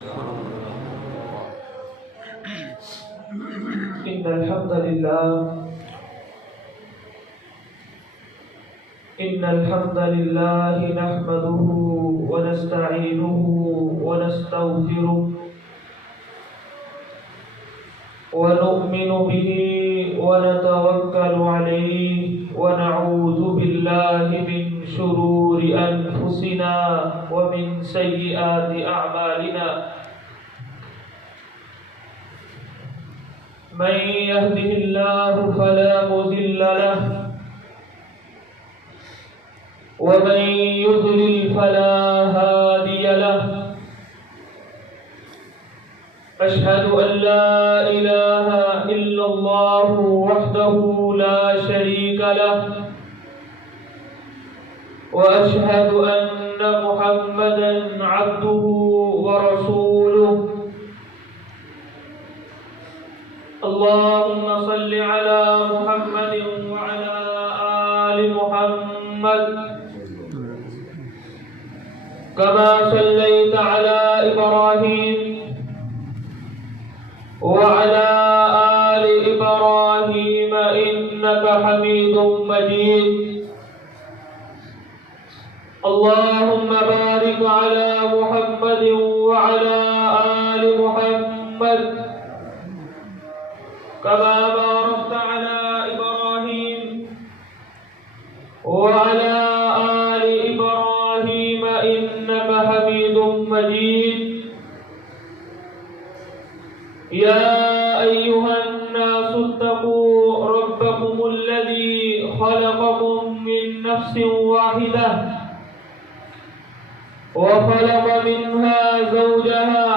إن الحمد لله نحمده ونستعينه ونستغفره ونؤمن به ونتوكل عليه ونعوذ بالله من شرور أنفسنا ومن سيئات أعمالنا. من يهده الله فلا مضل له ومن يضلل فلا هادي له. أشهد أن لا إله إلا الله وحده لا شريك له وأشهد أن محمدا عبده ورسوله. اللهم صل على محمد وعلى آل محمد كما صليت على إبراهيم وعلى آل إبراهيم إنك حميد مجيد. اللهم بارك على محمد وعلى آل محمد كما باركت على إبراهيم وعلى آل إبراهيم إنك حميد مجيد. يا أيها الناس اتقوا ربكم الذي خلقكم من نفس واحدة وخلق منها زوجها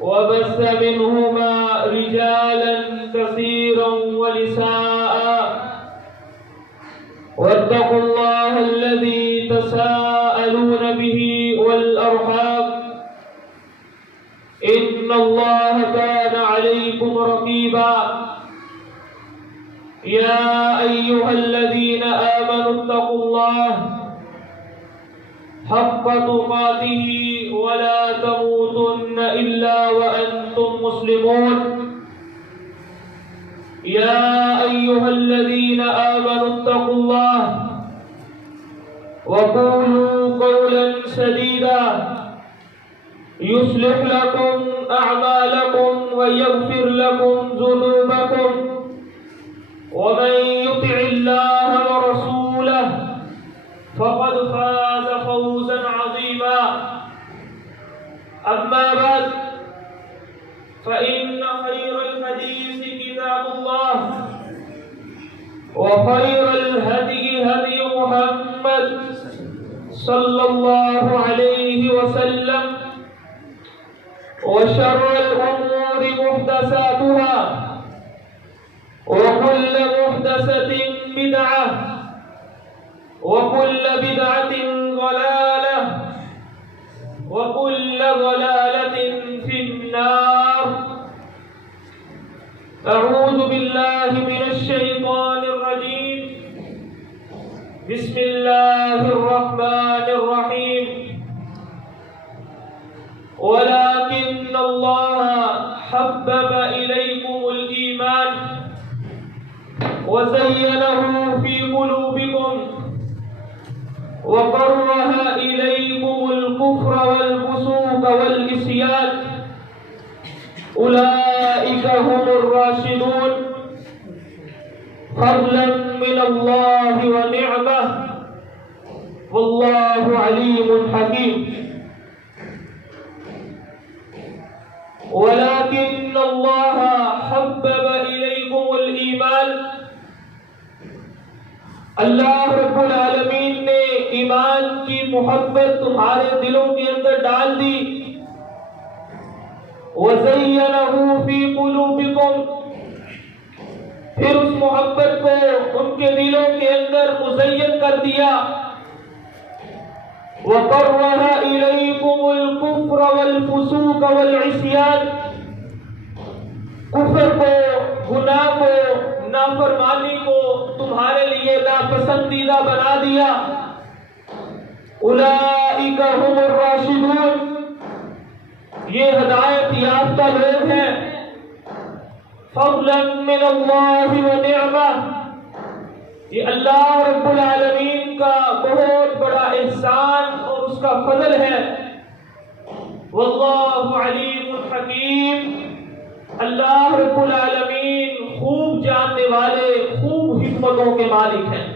وبث منهما رجالا كثيرا ونساء واتقوا الله الذي تساءلون به والأرحام إن الله كان عليكم رقيبا. يا أيها الذين آمنوا اتقوا الله حق تقاته ولا تموتن إلا وأنتم مسلمون. يا أيها الذين آمنوا اتقوا الله وقولوا قولا سديدا يصلح لكم أعمالكم ويغفر لكم ذنوبكم ومن يطع الله ورسوله فقد فاز فوزا عظيما. أما بعد فإن خير الحديث كتاب الله وخير الهدي هدي محمد صلى الله عليه وسلم وشر الأمور محدثاتها وكل محدثة بدعة وكل بدعة ضلالة وكل ضلالة في النار. أعوذ بالله من الشيطان الرجيم. بسم الله الرحمن الرحيم. ولكن الله حبب إليكم الإيمان وزينه في قلوبكم وكره إليكم الكفر والفسوق والعصيان أولئك هم الراشدون فضلا من الله ونعمة والله عليم حكيم. ولكن الله حبب إليكم الإيمان. اللہ رب العالمین نے ایمان کی محبت تمہارے دلوں کے اندر ڈال دی. وَزَيَّنَهُ فِي قُلُوبِكُمْ، پھر اس محبت کو ان کے دلوں کے اندر مزین کر دیا. وَقَرَّهَ إِلَيْكُمُ الْكُفْرَ وَالْفُسُوقَ وَالْعِصْيَانَ، کفر کو، گناہ کو، نافرمانی کو تمہارے لیے ناپسندیدہ بنا دیا. اولئک هم الراشدون، یہ ہدایت یافتہ لوگ ہیں، فضلا من اللہ و نعمہ، یہ اللہ رب العالمین کا بہت بڑا احسان اور اس کا فضل ہے۔ واللہ علیم حکیم، اللہ رب العالمین خوب جاننے والے، خوب حکمتوں کے مالک ہیں۔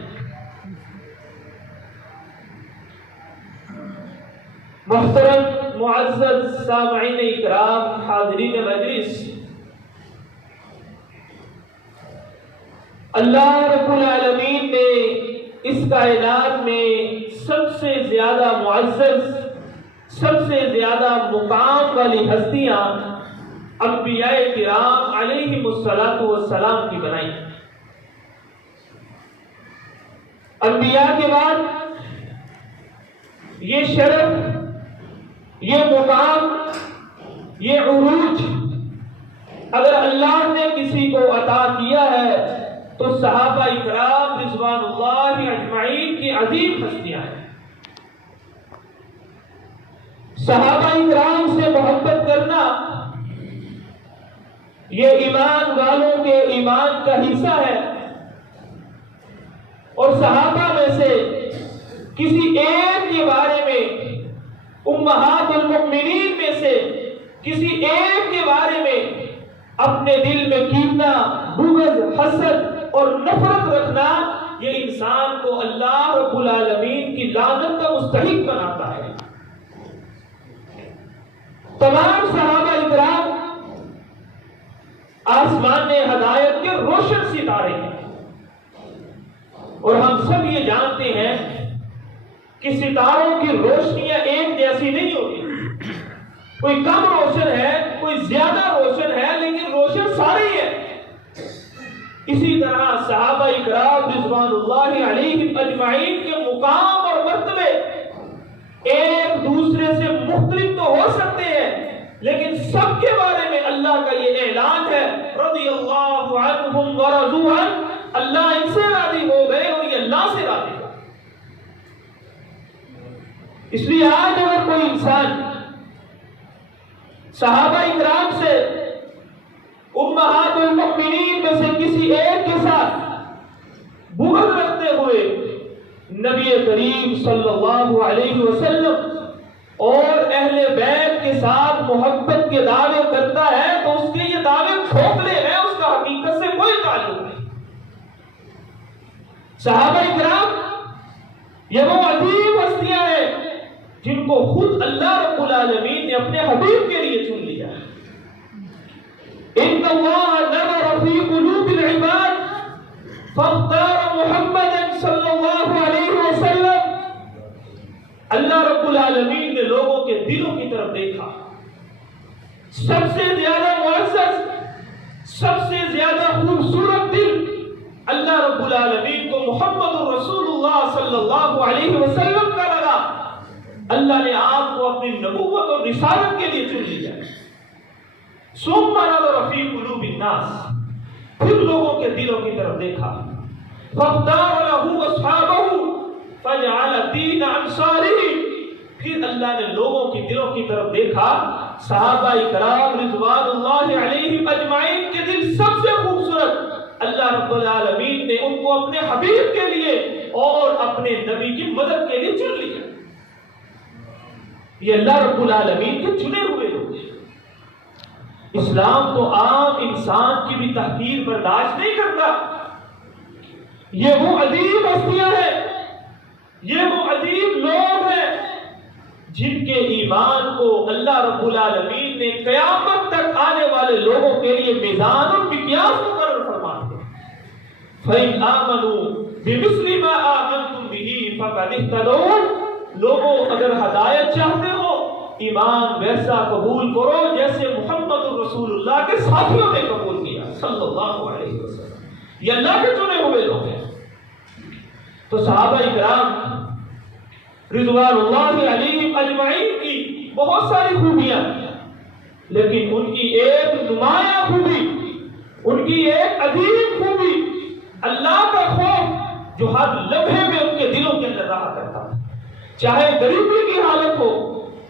محترم معزز سامعین اکرام، حاضرین مجلس، اللہ رب العالمین نے اس کائنات میں سب سے زیادہ معزز، سب سے زیادہ مقام والی ہستیاں انبیاء کرام علیہم الصلاۃ والسلام کی بنائی۔ انبیاء کے بعد یہ شرف، یہ مقام، یہ عروج اگر اللہ نے کسی کو عطا کیا ہے تو صحابہ اکرام رضوان اللہ اجمعین کی عظیم ہستیاں ہیں۔ صحابہ اکرام سے محبت کرنا یہ ایمان والوں کے ایمان کا حصہ ہے، اور صحابہ میں سے کسی ایک کے بارے میں، امہات المؤمنین میں سے کسی ایک کے بارے میں اپنے دل میں کینہ، بغض، حسد اور نفرت رکھنا، یہ انسان کو اللہ رب العالمین کی لعنت کا مستحق بناتا ہے۔ تمام صحابہ اکرام آسمان ہدایت کے روشن ستارے ہیں، اور ہم سب یہ جانتے ہیں کہ ستاروں کی روشنیاں ایک جیسی نہیں ہوتی، کوئی کم روشن ہے، کوئی زیادہ روشن ہے، لیکن روشن سارے ہی ہے۔ اسی طرح صحابہ اکرام رضوان اللہ علیہم اجمعین کے مقام اور مرتبے ایک دوسرے سے مختلف تو ہو سکتے ہیں، لیکن سب کے بارے میں اللہ کا یہ اعلان ہے، رضی اللہ عنہم ورضوا عنہ، اللہ ان سے راضی ہو گئے اور یہ اللہ سے راضی ہو۔ اس لیے آج اگر کوئی انسان صحابہ اکرام سے، امہات المؤمنین میں سے کسی ایک کے ساتھ بغض رکھتے ہوئے نبی کریم صلی اللہ علیہ وسلم اور اہل بیت کے ساتھ محبت کے دعوے کرتا ہے تو اس کے یہ دعوے کھوکھلے ہیں، اس کا حقیقت سے کوئی تعلق نہیں۔ صحابہ اکرام یہ وہ عظیم ہستیاں ہیں جن کو خود اللہ رب العالمین نے اپنے حبیب کے لیے چن لیا۔ ان اللہ نظر فی قلوب العباد فاختار محمد صلی اللہ علیہ وسلم، اللہ رب العالمین نے لوگوں کے دلوں کی طرف دیکھا، سب سے زیادہ معزز، سب سے زیادہ خوبصورت دل اللہ رب العالمین کو محمد رسول اللہ صلی اللہ علیہ وسلم کا لگا، اللہ نے آپ کو اپنی نبوت اور رسالت کے لیے چن لیا۔ ثم نظر فی قلوب الناس، پھر لوگوں کے دلوں کی طرف دیکھا، فاختار له اصحابہ فجعل دین انصارہ، پھر اللہ نے لوگوں کی دلوں کی طرف دیکھا، صحابہ اکرام رضوان اللہ علیہم اجمعین کے دل سب سے خوبصورت، اللہ رب العالمین نے ان کو اپنے حبیب کے لیے اور اپنے نبی کی مدد کے لیے چن لیا۔ یہ اللہ رب العالمین کے چنے ہوئے لوگ ہیں۔ اسلام تو عام انسان کی بھی تحقیر برداشت نہیں کرتا۔ یہ وہ عظیم ہستیاں ہیں، یہ وہ عظیم لوگ ہیں جن کے ایمان کو اللہ رب العالمین نے قیامت تک آنے والے لوگوں کے لیے میزان اور مقیاس مقرر فرما دیا۔ فَإِنْ آمَنُوا بِمِثْلِ مَا آمَنْتُمْ بِهِ فَقَدِ اهْتَدَوْا، لوگوں اگر ہدایت چاہتے ہو ایمان ویسا قبول کرو جیسے محمد رسول اللہ کے ساتھیوں نے قبول کیا صلی اللہ علیہ وسلم۔ یہ اللہ کے چنے ہوئے لوگ ہیں۔ تو صحابہ اکرام رضوان اللہ علیہم اجمعین کی بہت ساری خوبیاں، لیکن ان کی ایک نمایاں خوبی، ان کی ایک عظیم خوبی، اللہ کا خوف جو ہر لمحے میں ان کے دلوں کے اندر رہا کرتا، چاہے غریبی کی حالت ہو،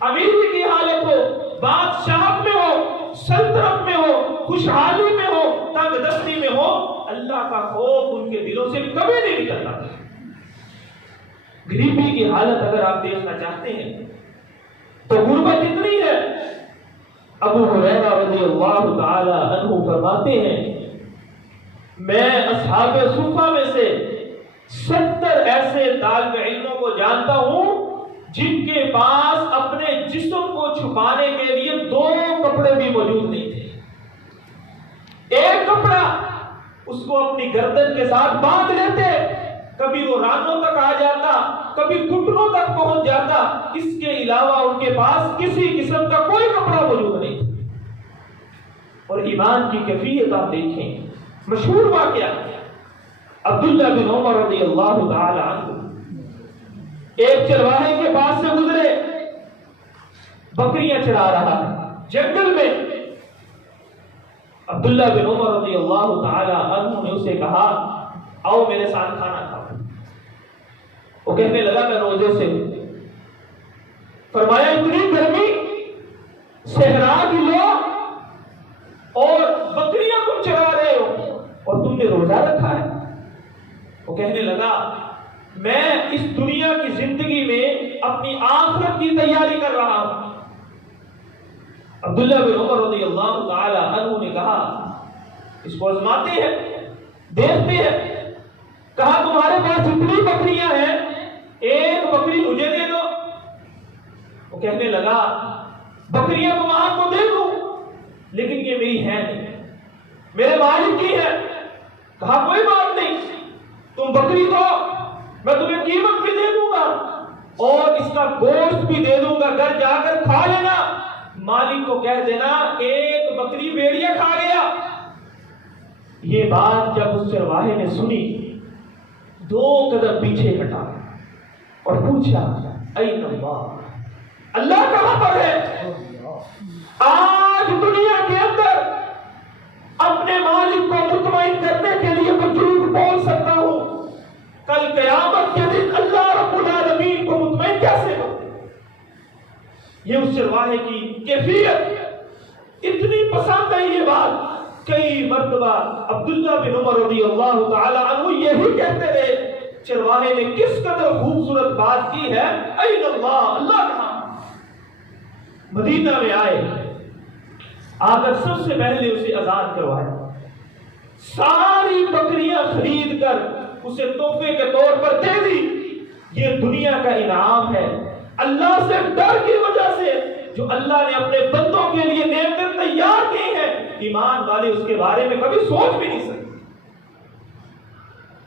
امیری کی حالت ہو، بادشاہت میں ہو، سلطنت میں ہو، خوشحالی میں ہو، تنگ دستی میں ہو، اللہ کا خوف ان کے دلوں سے کبھی نہیں نکلتا۔ غریبی کی حالت اگر آپ دیکھنا چاہتے ہیں تو غربت اتنی ہے۔ ابو ہریرہ رضی اللہ تعالی عنہ فرماتے ہیں میں اصحاب صفہ میں سے 70 ایسے طالب علموں کو جانتا ہوں جن کے پاس اپنے جسم کو چھپانے کے لیے 2 کپڑے بھی موجود نہیں تھے۔ ایک کپڑا اس کو اپنی گردن کے ساتھ باندھ لیتے، کبھی وہ رانوں تک آ جاتا، کبھی گھٹنوں تک پہنچ جاتا، اس کے علاوہ ان کے پاس کسی قسم کا کوئی کپڑا موجود نہیں۔ اور ایمان کی کیفیت آپ دیکھیں، مشہور واقعہ عبداللہ بن عمر رضی اللہ تعالی عنہ ایک چرواہے کے پاس سے گزرے، بکریاں چرا رہا ہے جنگل میں۔ عبداللہ بن عمر رضی اللہ تعالی عنہ نے اسے کہا آؤ میرے ساتھ کھانا کھاؤ۔ وہ کہنے لگا میں روزے سے۔ فرمایا اتنی گرمی، صحرا کی لو اور بکریاں تم چرا رہے ہو اور تم نے روزہ رکھا ہے۔ وہ کہنے لگا میں اس دنیا کی زندگی میں اپنی آخرت کی تیاری کر رہا ہوں۔ عبداللہ بن عمر رضی اللہ تعالی عنہ نے کہا اس کو آزماتے ہیں، دیکھتے ہیں۔ کہا تمہارے پاس اتنی بکریاں ہیں، ایک بکری مجھے دے دو۔ وہ کہنے لگا بکریاں تم آپ کو دے دوں لیکن یہ میری ہے نہیں، میرے مالک کی ہے۔ کہا کوئی بات نہیں، تم بکری دو، میں تمہیں قیمت بھی دے دوں گا اور اس کا گوشت بھی دے دوں گا، گھر جا کر کھا لینا، مالک کو کہہ دینا ایک بکری بھیڑیا کھا گیا۔ یہ بات جب اس چرواہے نے سنی 2 قدم پیچھے ہٹا اور پوچھا این اللہ، اللہ کہاں پر ہے؟ آج دنیا کے اندر اپنے مالک کو مطمئن کرنے کے لیے میں جھوٹ بول سکتا ہوں، کل قیامت کے دن اللہ رب العالمین کو مطمئن کیسے ہو؟ یہ اس چرواہے کی کیفیت اتنی پسند ہے یہ بات، کئی مرتبہ عبداللہ بن عمر رضی اللہ تعالی عنہ یہی کہتے رہے چرواہے نے کس قدر خوبصورت بات کی ہے، این اللہ، اللہ کہاں؟ مدینہ میں آئے، آ کر سب سے پہلے اسے اذان کروایا، ساری بکریاں خرید کر اسے تحفے کے طور پر دے دی۔ یہ دنیا کا انعام ہے، اللہ سے ڈر کی وجہ سے جو اللہ نے اپنے بندوں کے لیے نعمتیں تیار کی ہیں، ایمان والے اس کے بارے میں کبھی سوچ بھی نہیں سکتے۔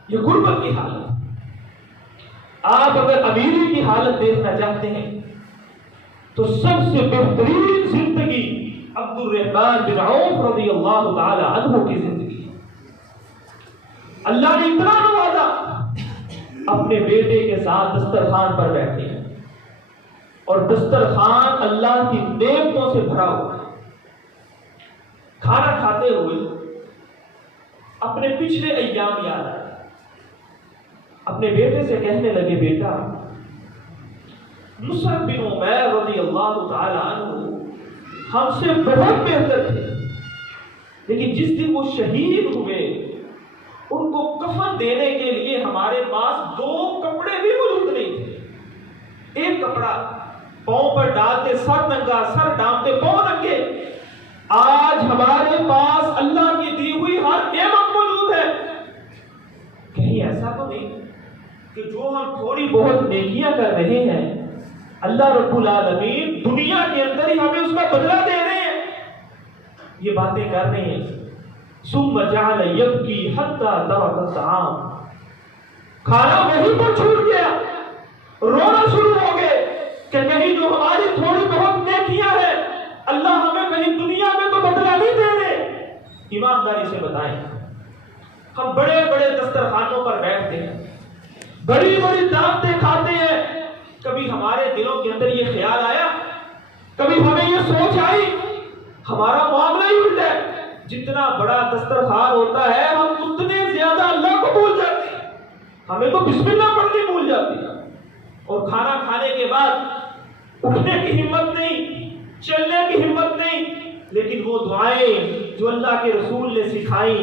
یہ غربت کی حالت۔ آپ اگر امیری کی حالت دیکھنا چاہتے ہیں تو سب سے بہترین زندگی عبد الرحمن بن عوف رضی اللہ تعالی عنہ کی زندگی ہے۔ اللہ نے اتنا نوازا، اپنے بیٹے کے ساتھ دسترخوان پر بیٹھے ہیں اور دسترخوان اللہ کی نعمتوں سے بھرا ہوا ہے۔ کھانا کھاتے ہوئے اپنے پچھلے ایام یاد آئے، اپنے بیٹے سے کہنے لگے بیٹا مصعب بن عمیر رضی اللہ تعالی عنہ ہم سے بہت بہتر تھے، لیکن جس دن وہ شہید ہوئے ان کو کفن دینے کے لیے ہمارے پاس 2 کپڑے بھی موجود نہیں تھے۔ ایک کپڑا پاؤں پر ڈالتے سر ننگا، سر ڈالتے پاؤں ننگے۔ آج ہمارے پاس اللہ کی دی ہوئی ہر نعمت موجود ہے، کہیں ایسا تو نہیں کہ جو ہم تھوڑی بہت نیکیاں کر رہے ہیں اللہ رب العالمین دنیا کے اندر ہی ہمیں اس کا بدلہ دے رہے ہیں؟ یہ باتیں کر رہے ہیں۔ ثم جعل یبکی حتی ترک الطعام، کھانا وہیں پر چھوٹ گیا، رونا شروع ہو گئے کہ کہیں جو ہماری تھوڑی بہت نیکیاں ہیں اللہ ہمیں کہیں دنیا میں تو بدلہ نہیں دے رہے۔ ایمانداری سے بتائیں، ہم بڑے بڑے دسترخوانوں پر بیٹھتے ہیں، بڑی بڑی دعوتیں کھاتے ہیں، کبھی ہمارے دلوں کے اندر یہ خیال آیا، کبھی ہمیں یہ سوچ آئی ہمارا معاملہ ہی الٹا ہے، جتنا بڑا دسترخوان ہوتا ہے ہم اتنے زیادہ اللہ کو بھول جاتے ہیں، ہمیں تو بسم اللہ پڑھنی بھول جاتی ہے، اور کھانا کھانے کے بعد اٹھنے کی ہمت نہیں، چلنے کی ہمت لیکن وہ دعائیں جو اللہ کے رسول نے سکھائیں،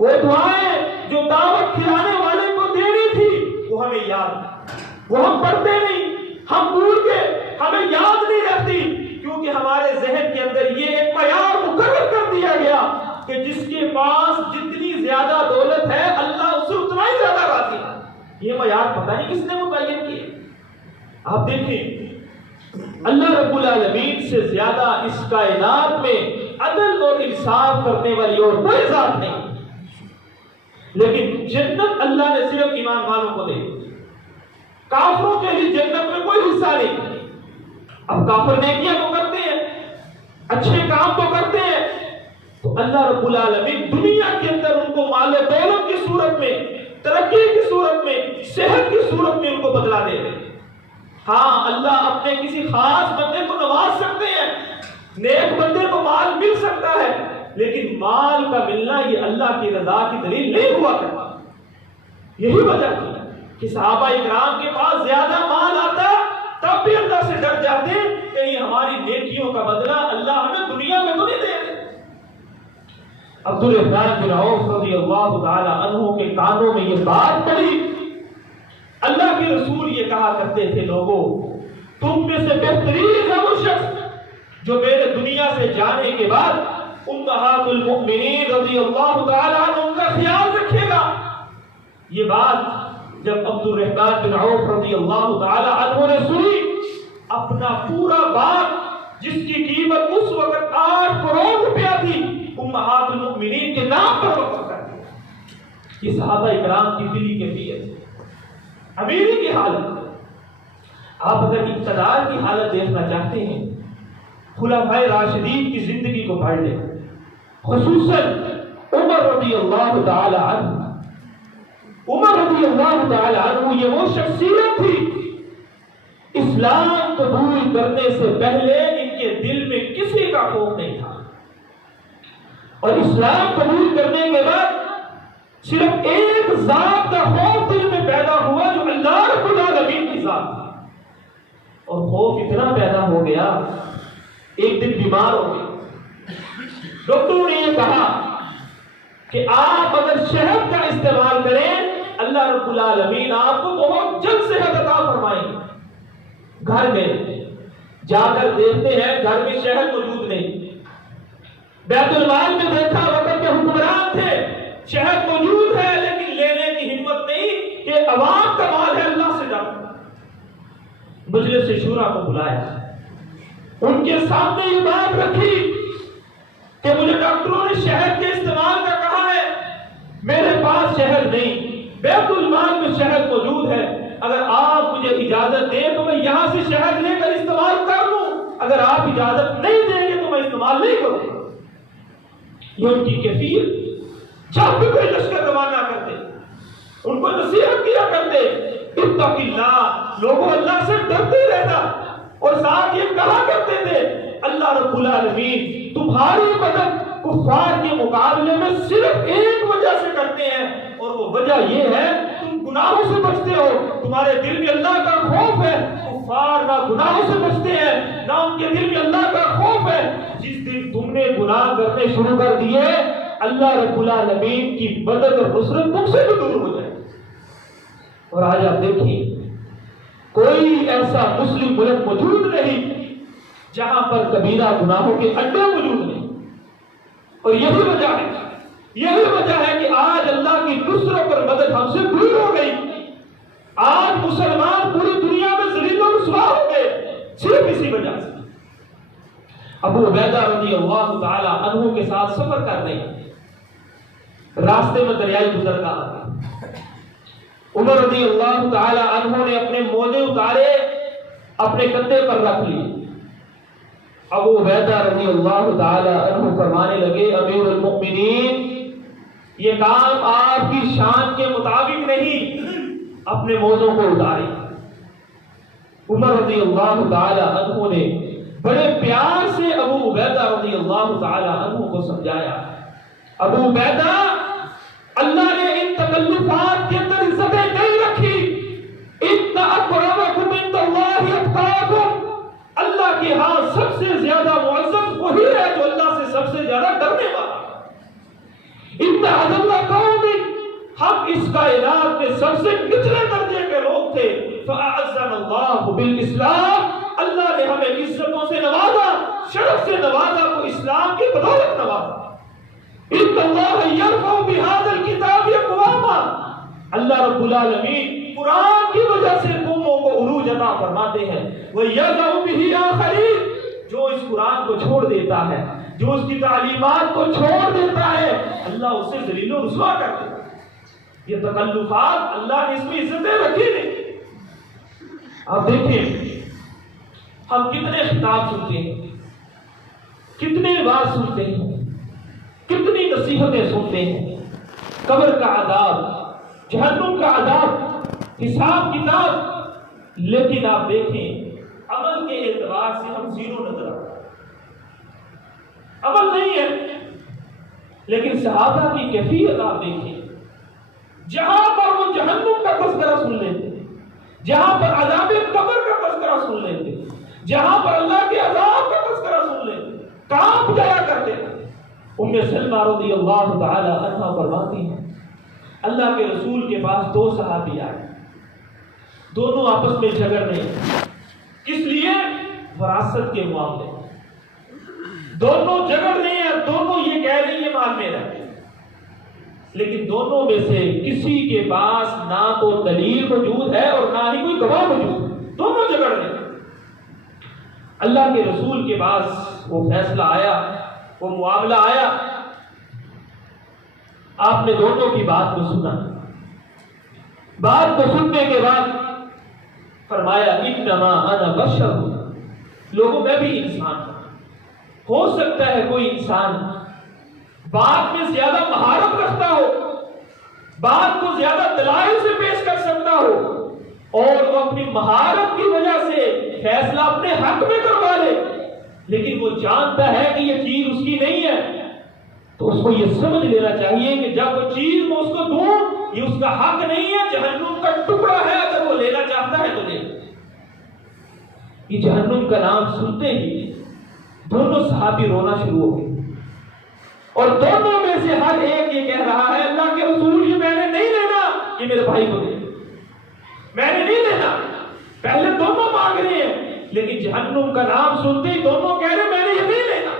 وہ دعائیں جو دعوت کھلانے والے کو دینی تھی، وہ ہمیں یاد، وہ ہم پڑھتے نہیں، ہم بھول گئے، ہمیں یاد نہیں رہتی، کیونکہ ہمارے ذہن کے اندر یہ ایک معیار مقرر کر دیا گیا کہ جس کے پاس جتنی زیادہ دولت ہے اللہ اسے اتنا ہی زیادہ راضی ہے۔ یہ معیار پتہ نہیں کس نے متعین کیے۔ آپ دیکھیں اللہ رب العالمین سے زیادہ اس کائنات میں عدل اور انصاف کرنے والی اور کوئی ذات نہیں، لیکن جنت اللہ نے صرف ایمان والوں کو دے، کافروں کے لیے جنت میں کوئی حصہ نہیں۔ اب کافر نیکیاں تو کرتے ہیں، اچھے کام تو کرتے ہیں، تو اللہ رب العالمین دنیا کے اندر ان کو مال و دولت کی صورت میں، ترقی کی صورت میں، صحت کی صورت میں ان کو بدلا دے رہے ہیں۔ ہاں اللہ اپنے کسی خاص بندے کو نواز سکتے ہیں، نیک بندے کو مال مل سکتا ہے، لیکن مال کا ملنا یہ اللہ کی رضا کی دلیل نہیں ہوا کرتا۔ یہی وجہ تھی کہ صحابہ اکرام کے پاس زیادہ مال آتا تب بھی اللہ سے ڈر جاتے کہ ہماری نیکیوں کا بدلہ اللہ ہمیں دنیا میں تو نہیں دے رہے۔ عبد الرحمن بن عوف رضی اللہ تعالی عنہ کے کانوں میں یہ بات پڑی، اللہ کے رسول یہ کہا کرتے تھے، لوگوں تم میں سے بہترین ہے وہ شخص جو میرے دنیا سے جانے کے بعد امہات المؤمنین رضی اللہ تعالی عنہ کا خیال رکھے گا۔ یہ بات جب عبد الرحمن بن عوف رضی اللہ تعالی عنہ نے سنی، اپنا پورا باغ جس کی قیمت اس وقت 8 کروڑ روپیہ تھی امہات المؤمنین کے نام پر وقف کر دیا۔ یہ صحابہ اکرام کی دلی کیفیت ہے، امیری کی حالت۔ آپ اگر اقتدار کی حالت دیکھنا چاہتے ہیں، خلفائے راشدین کی زندگی کو پڑھ لیں، خصوصاً عمر رضی اللہ تعالی عنہ۔ عمر رضی اللہ تعالی عنہ یہ وہ شخصیت تھی، اسلام قبول کرنے سے پہلے ان کے دل میں کسی کا خوف نہیں تھا، اور اسلام قبول کرنے کے بعد صرف ایک ذات کا خوف دل میں پیدا ہوا جو اللہ رب العالمین کی ذات تھی، اور خوف اتنا پیدا ہو گیا ایک دن بیمار ہو گئے۔ ڈاکٹروں نے یہ کہا کہ آپ اگر شہد کا استعمال کریں اللہ رب العالمین آپ کو بہت جلد صحت عطا فرمائیں گے۔ گھر گئے، جا کر دیکھتے ہیں گھر میں شہد موجود نہیں۔ بیت المال میں دیکھا، وقت کے حکمران تھے، شہد موجود ہے لیکن لینے کی ہمت نہیں کہ عوام کا مال ہے، اللہ سے ڈرو۔ مجلس شورا کو بلایا، ان کے سامنے یہ بات رکھی کہ مجھے ڈاکٹروں نے شہد کے استعمال کا کہا ہے، میرے پاس شہد نہیں، بیت المال میں شہد موجود ہے، اگر آپ مجھے اجازت دیں تو میں یہاں سے شہد لے کر استعمال کر لوں، اگر آپ اجازت نہیں دیں گے تو میں استعمال نہیں کروں گا۔ یہ ان کی کیفیت، جب بھی کوئی لشکر روانہ کرتے ان کو نصیحت کیا کرتے، اتق اللہ، لوگوں اللہ سے ڈرتے رہنا، اور ساتھ یہ کہا کرتے تھے اللہ رب العالمین تمہاری مدد کفار کے مقابلے میں صرف ایک وجہ سے کرتے ہیں، اور وہ وجہ یہ ہے تم گناہوں سے بچتے ہو، تمہارے دل میں اللہ کا خوف ہے۔ کفار نہ گناہوں سے بچتے ہیں نہ ان کے دل میں اللہ کا خوف ہے۔ جس دن تم نے گناہ کرنے شروع کر دیے اللہ رب العالمین کی مدد اور نصرت تم سے بھی دور ہو جائے۔ اور آج آپ دیکھیں کوئی ایسا مسلم ملک موجود نہیں جہاں پر کبیرہ گناہوں کے اڈے موجود نہیں، اور یہی وجہ ہے کہ آج اللہ کی نصرت اور مدد ہم سے دور ہو گئی۔ آج مسلمان پوری دنیا میں ذلیل و رسوا ہو گئے صرف اسی وجہ سے۔ ابو عبیدہ رضی اللہ تعالی عنہ کے ساتھ سفر کر رہے ہیں، راستے میں دریائے گزر کا آتا، عمر رضی اللہ تعالی عنہ نے اپنے موزے اتارے، اپنے کندھے پر رکھ لیے۔ ابو عبیدہ رضی اللہ تعالی عنہ فرمانے لگے امیر المؤمنین یہ کام آپ کی شان کے مطابق نہیں، اپنے موزوں کو اتارے۔ عمر رضی اللہ تعالی عنہ نے بڑے پیار سے ابو عبیدہ رضی اللہ تعالی عنہ کو سمجھایا، ابو عبیدہ اللہ نے ان تکلفات کے اندر عزتیں نہیں رکھی، ان اکرمکم عند اللہ اتقاکم، اللہ کے ہاں سب سے زیادہ معزز وہی ہے جو اللہ سے اذل قوم، ہم اس کائنات میں سب سے نچلے درجے کے لوگ تھے، فاعزنا اللہ بالاسلام، اللہ نے ہمیں عزتوں سے نوازا، شرف سے نوازا، کو اسلام کی بدولت نوازا۔ ان اللہ یرفع بہذا الکتاب اقواما، اللہ رب العالمین قرآن کی وجہ سے قوموں کو عروج عطا فرماتے ہیں، وَيَذَعُ بِهِ آخَرِينَ، جو اس قرآن کو چھوڑ دیتا ہے، جو اس کی تعلیمات کو چھوڑ دیتا ہے، اللہ اسے ذلیل و رسوا کر دیتا ہے۔ یہ تکلفات اللہ نے اس میں عزتیں رکھی نہیں۔ آپ دیکھیں ہم کتنے خطاب سنتے ہیں، کتنے بات سنتے ہیں، کتنی نصیحتیں سنتے ہیں، قبر کا عذاب، جہنم کا عذاب، حساب کتاب، لیکن آپ دیکھیں عمل کے اعتبار سے ہم زیرو نظر آتے ہیں، عمل نہیں ہے۔ لیکن صحابہ کی کیفیت آپ دیکھیں، جہاں پر وہ جہنم کا تذکرہ سن لیتے، جہاں پر عذاب قبر کا تذکرہ سن لیتے، جہاں پر اللہ کے عذاب کا تذکرہ سن لیتے، کانپ جایا کرتے تھے۔ ام سلمہ رضی اللہ تعالی عنہا فرماتی ہیں اللہ کے رسول کے پاس دو صحابی آئے، دونوں آپس میں جھگڑ رہے ہیں، اس لیے وراثت کے معاملے دونوں جھگڑ رہے ہیں، دونوں یہ کہہ رہے ہیں مال میرا، لیکن دونوں میں سے کسی کے پاس نہ تو دلیل موجود ہے اور نہ ہی کوئی گواہ موجود ہے، دونوں جھگڑ رہے ہیں۔ اللہ کے رسول کے پاس وہ فیصلہ آیا، وہ معاملہ آیا، آپ نے دونوں کی بات کو سنا، بات کو سننے کے بعد فرمایا انما انا بشر، لوگوں میں بھی انسان ہوں، ہو سکتا ہے کوئی انسان بات میں زیادہ مہارت رکھتا ہو، بات کو زیادہ دلائل سے پیش کر سکتا ہو، اور وہ اپنی مہارت کی وجہ سے فیصلہ اپنے حق میں کروا لے، لیکن وہ جانتا ہے کہ یہ چیز اس کی نہیں ہے، تو اس کو یہ سمجھ لینا چاہیے کہ جب وہ چیز میں اس کو دوں، یہ اس کا حق نہیں ہے، جہنم کا ٹکڑا ہے، اگر وہ لینا چاہتا ہے تو لے۔ یہ جہنم کا نام سنتے ہی دونوں صحابی رونا شروع ہو گئے، اور دونوں میں سے ہر ایک یہ کہہ رہا ہے اللہ کے رسول یہ میں نے نہیں لینا، یہ میرے بھائی کو دے، میں نے نہیں لینا۔ پہلے دونوں مانگ رہے ہیں، لیکن جہنم کا نام سنتے ہی دونوں کہہ رہے میں نے یہ نہیں لینا۔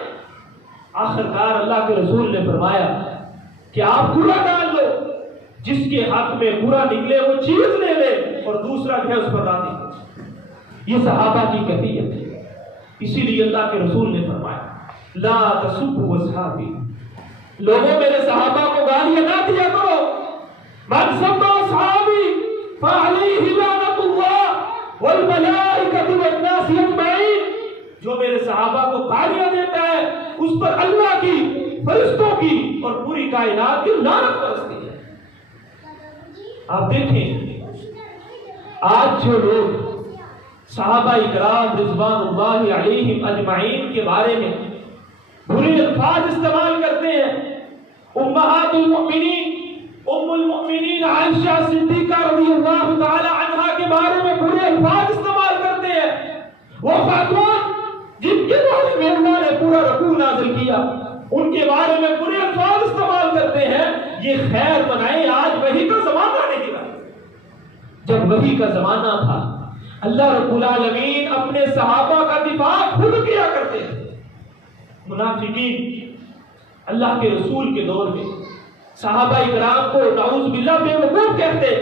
آخرکار اللہ کے رسول نے فرمایا کہ آپ پورا ڈال لو، جس کے حق میں پورا نکلے وہ چیز لے لے، اور دوسرا جو ہے اس پر راضی ہو۔ یہ صحابہ کی کیفیت ہے، اسی لیے اللہ کے رسول نے فرمایا لا تسبوا اصحابی، لوگوں میرے صحابہ کو گالیاں نہ دیا کرو، من سب اصحابی فعلیہ لعنت اللہ والملائکۃ والناس اجمعین، جو میرے صحابہ کو گالیاں دیتا ہے اس پر اللہ کی، فرشتوں کی اور پوری کائنات کی لعنت برستی ہے۔ آپ دیکھیں آج جو لوگ صحابہ اکرام رضوان اللہ علیہم اجمعین کے بارے میں برے الفاظ استعمال کرتے ہیں، امہات المؤمنین ام المؤمنین عائشہ صدیقہ رضی اللہ تعالی عنہا کے بارے میں برے الفاظ استعمال کرتے ہیں، وہ خاتون جن کے بارے میں اللہ نے پورا رکوع نازل کیا ان کے بارے میں برے الفاظ استعمال کرتے ہیں، یہ خیر بنائے آج وحی کا زمانہ نہیں رہا۔ جب وحی کا زمانہ تھا اللہ رب العالمین اپنے صحابہ کا دفاع خود کیا کرتے تھے۔ منافقین اللہ کے رسول کے دور میں صحابہ اکرام کو نعوذ باللہ بے وقوف کہتے،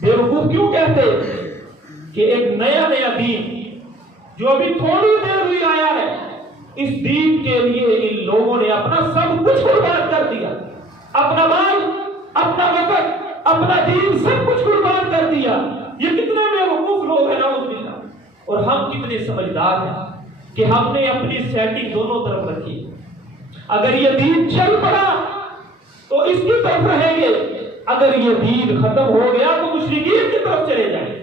بے وقوف کیوں کہتے؟ کہ ایک نیا دین جو ابھی تھوڑی دیر ہوئی آیا ہے، اس دین کے لیے ان لوگوں نے اپنا سب کچھ قربان کر دیا، اپنا مال، اپنا وقت، اپنا دین، سب کچھ قربان کر دیا۔ یہ کتنے بے وقوف لوگ ہیں نعوذ باللہ، اور ہم کتنے سمجھدار ہیں کہ ہم نے اپنی سیٹنگ دونوں طرف رکھی، اگر یہ دین چل پڑا تو اس کی طرف رہیں گے، اگر یہ دین ختم ہو گیا تو مشرکین کی طرف چلے جائیں گے۔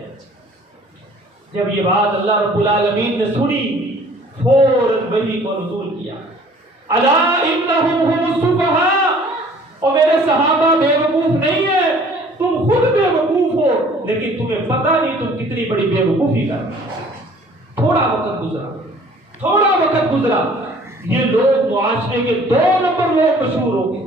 جب یہ بات اللہ رب العالمین نے سنی فوراً وحی کو نزول کیا، الا انہم هم السفہاء، اور میرے صحابہ بے وقوف نہیں ہے، تم خود بے وقوف ہو، لیکن تمہیں پتہ نہیں تم کتنی بڑی بے وقوفی کر رہے ہو۔ تھوڑا وقت گزرا، یہ لوگ معاشرے کے 2 نمبر لوگ مشہور ہو گئے،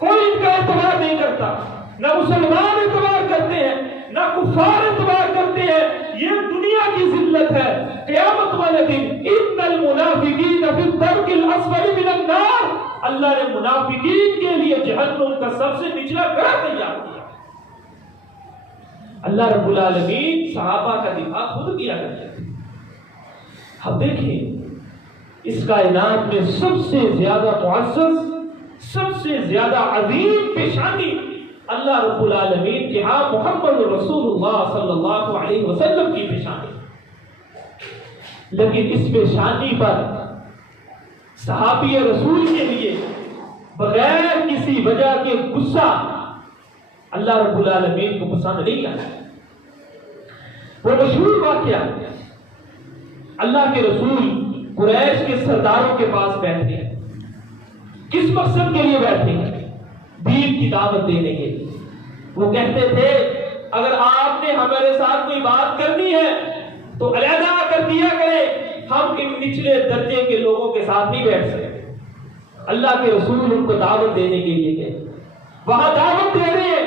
کوئی ان کا اعتبار نہیں کرتا، نہ مسلمان اعتبار کرتے ہیں نہ کفار اعتبار کرتے ہیں. یہ دنیا کی ذلت ہے. قیامت والے دن ان المنافقین فی الدرک الاسفل من النار، اللہ نے منافقین کے لیے جہنم کا سب سے نچلا گڑھ تیار کیا. اللہ رب العالمین صحابہ کا دفاع خود کیا کرتے تھے. اب دیکھیں اس کائنات میں سب سے زیادہ معزز، سب سے زیادہ عظیم پیشانی اللہ رب العالمین کے ہاں محمد رسول اللہ صلی اللہ علیہ وسلم کی پیشانی. لیکن اس پیشانی پر صحابی رسول کے لیے بغیر کسی وجہ کے غصہ اللہ رب العالمین کو پسند نہیں آیا. وہ مشہور واقعہ، اللہ کے رسول قریش کے سرداروں کے پاس بیٹھے ہیں. کس مقصد کے لیے بیٹھے ہیں؟ دین کی دعوت دینے کے لیے. وہ کہتے تھے اگر آپ نے ہمارے ساتھ کوئی بات کرنی ہے تو علیحدہ کر دیا کرے، ہم ان نچلے درجے کے لوگوں کے ساتھ نہیں بیٹھ سکتے. اللہ کے رسول ان کو دعوت دینے کے لیے گئے، وہاں دعوت دے رہے ہیں،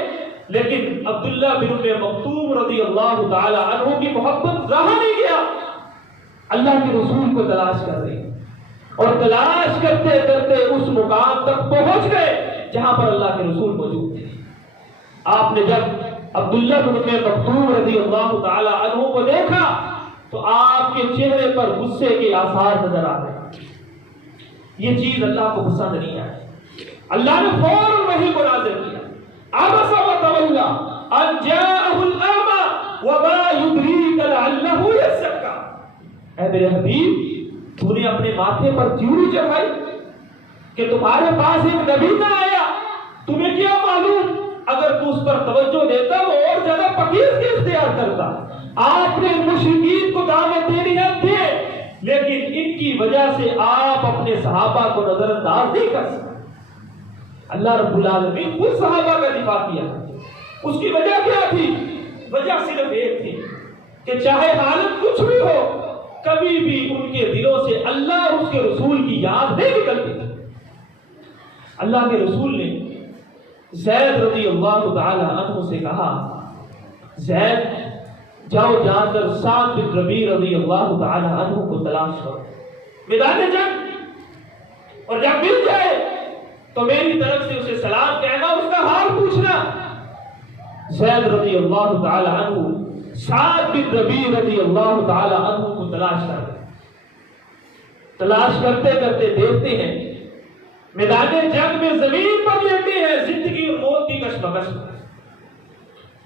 لیکن عبداللہ بن مکتوم رضی اللہ تعالی عنہ کی محبت رہا نہیں گیا. اللہ کے رسول کو تلاش کر رہے ہیں اور تلاش کرتے کرتے اس مقام تک پہنچ گئے جہاں پر اللہ کے رسول موجود تھے. آپ نے جب عبداللہ بن مکتوم رضی اللہ تعالی عنہ کو دیکھا تو آپ کے چہرے پر غصے کے آثار نظر آ گئے. یہ چیز اللہ کو پسند نہیں آئی. اللہ نے فوراً وحی کو نازل کیا. عبس وتولى ان جاءه الاعمى وما يدريك لعله يزكى. اے میرے حبیب، تو نے اپنے ماتھے پر تیوری چڑھائی کہ تمہارے پاس ایک نبی نہ آیا، تمہیں کیا معلوم اگر تو اس پر توجہ دیتا وہ اور زیادہ پکیزگی اختیار کرتا. آپ نے مشرکین کو دعوت دینی ہے دے، لیکن ان کی وجہ سے آپ اپنے صحابہ کو نظر انداز نہیں کر سکتے. اللہ رب العالمین خود صحابہ کا دفاع کیا. اس کی وجہ کیا تھی؟ وجہ صرف ایک تھی کہ چاہے حالت کچھ بھی ہو، کبھی بھی ان کے دلوں سے اللہ اور اس کے رسول کی یاد نہیں نکلتی تھی. اللہ کے رسول نے زید رضی اللہ تعالی عنہ سے کہا، زید جاؤ جا کر سعد بن ربیع رضی اللہ تعالی عنہ کو تلاش کرو میدان جنگ، اور جب مل جائے تو میری طرف سے اسے سلام کہنا، اس کا حال پوچھنا. زید رضی اللہ تعالی عنہ سعد بن ربیع رضی اللہ تعالی عنہ کو تلاش کر رہے. تلاش کرتے کرتے دیکھتے ہیں میدان جنگ میں زمین پر لیٹے ہیں، زندگی اور موت کی کشمکش میں.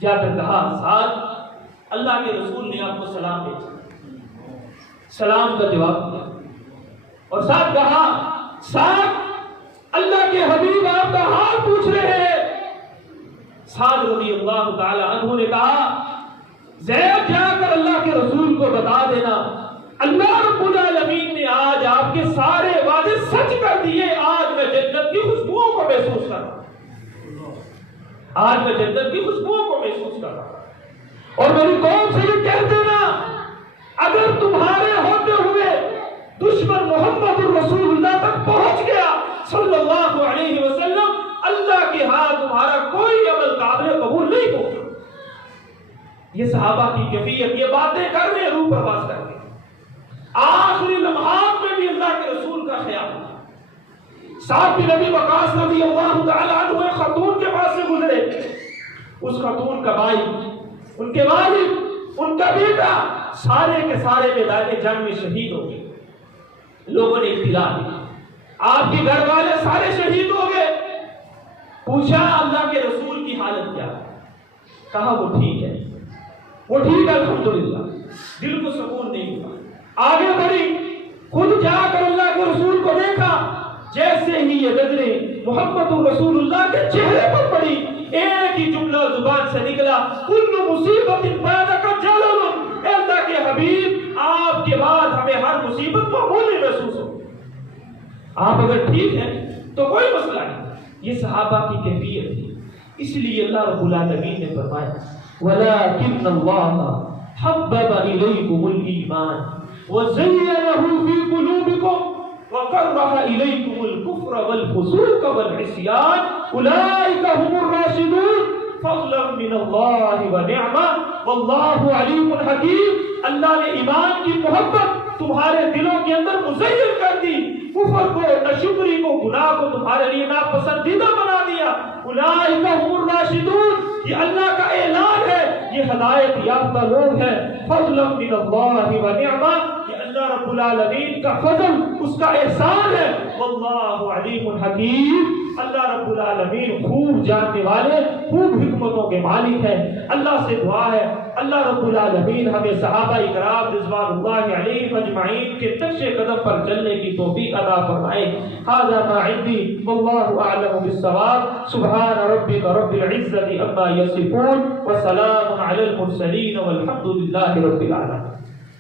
جا کر کہا سعد، اللہ کے رسول نے آپ کو سلام بھیجا. سلام کا جواب دیا اور ساتھ کہا سعد، اللہ کے حبیب آپ کا حال پوچھ رہے ہیں. سعد رضی اللہ تعالی عنہ نے کہا زید جا کر اللہ کے رسول کو بتا دینا اللہ رب العالمین نے آج آپ کے سارے وعدے سچ کر دیے. آج میں جنت کی خوشبوؤں کو محسوس کر رہا ہوں، آج میں جنت کی خوشبوؤں کو محسوس کر رہا ہوں. اور میری قوم سے یہ کہہ دینا اگر تمہارے ہوتے ہوئے دشمن محمد الرسول اللہ تک پہنچ گیا صلی اللہ علیہ وسلم، اللہ کے ہاں تمہارا کوئی عمل قابل قبول نہیں ہوگا. یہ صحابہ کی کیفیت، یہ باتیں کر رہے روح پرواز کر کے آخری لمحات میں بھی اللہ کے رسول کا خیال. سعد بن ابی وقاص رضی اللہ تعالی عنہ ایک خاتون کے پاس سے گزرے. اس خاتون کا بھائی، ان کے والد، ان کا بیٹا سارے کے سارے میدان جنگ میں شہید ہو گئے. لوگوں نے اطلاع دی آپ کے گھر والے سارے شہید ہو گئے. پوچھا اللہ کے رسول کی حالت کیا ہے؟ کہا وہ ٹھیک ہے، وہ ٹھیک ہے الحمدللہ. دل کو سکون نہیں ہوا. آگے بڑھی، خود جا کر اللہ کے رسول کو دیکھا. جیسے ہی یہ نظریں محمد رسول اللہ کے چہرے پر پڑی، ایک ہی جملہ زبان سے نکلا، کل مصیبت بعدک جلل. اے اللہ کے حبیب، آپ کے بعد ہمیں ہر مصیبت معمولی محسوس ہو. آپ اگر ٹھیک ہیں تو کوئی مسئلہ نہیں. یہ صحابہ کی کیفیت تھی. اس لیے اللہ رب العالمین نے فرمایا وَلَكِنَّ اللَّهَ حَبَّبَ إِلَيْكُمُ الْإِيمَانَ وَزَيَّنَهُ فِي قُلُوبِكُمْ وَكَرَّهَ إِلَيْكُمُ الْكُفْرَ الكفر والفسوق والعصيان اولئك هم الراشدون فضلا من اللہ ونعمہ واللہ علیم حکیم. اللہ نے ایمان کی محبت تمہارے دلوں کے اندر مزین کر دی، کفر کو، ناشکری کو، گناہ کو تمہارے لیے ناپسندیدہ بنا دیا. اولئک هم الراشدون، یہ اللہ کا اعلان ہے، یہ ہدایت یافتہ لوگ ہیں. فضلا من اللہ ونعمہ، یہ اللہ رب العالمین کا فضل، اس کا احسان ہے. واللہ علیم حکیم، اللہ رب العالمین خوب جاننے والے، خوب حکمتوں کے مالک ہیں. اللہ سے دعا ہے اللہ رب العالمین ہمیں صحابہ اکرام رضوان اللہ علیہم اجمعین کے نقش قدم پر چلنے کی توفیق عطا فرمائے. ھذا ما عندی واللہ اعلم بالصواب. سبحان ربک رب العزة عما یصفون وسلام علی المرسلین والحمد للہ رب العالمین.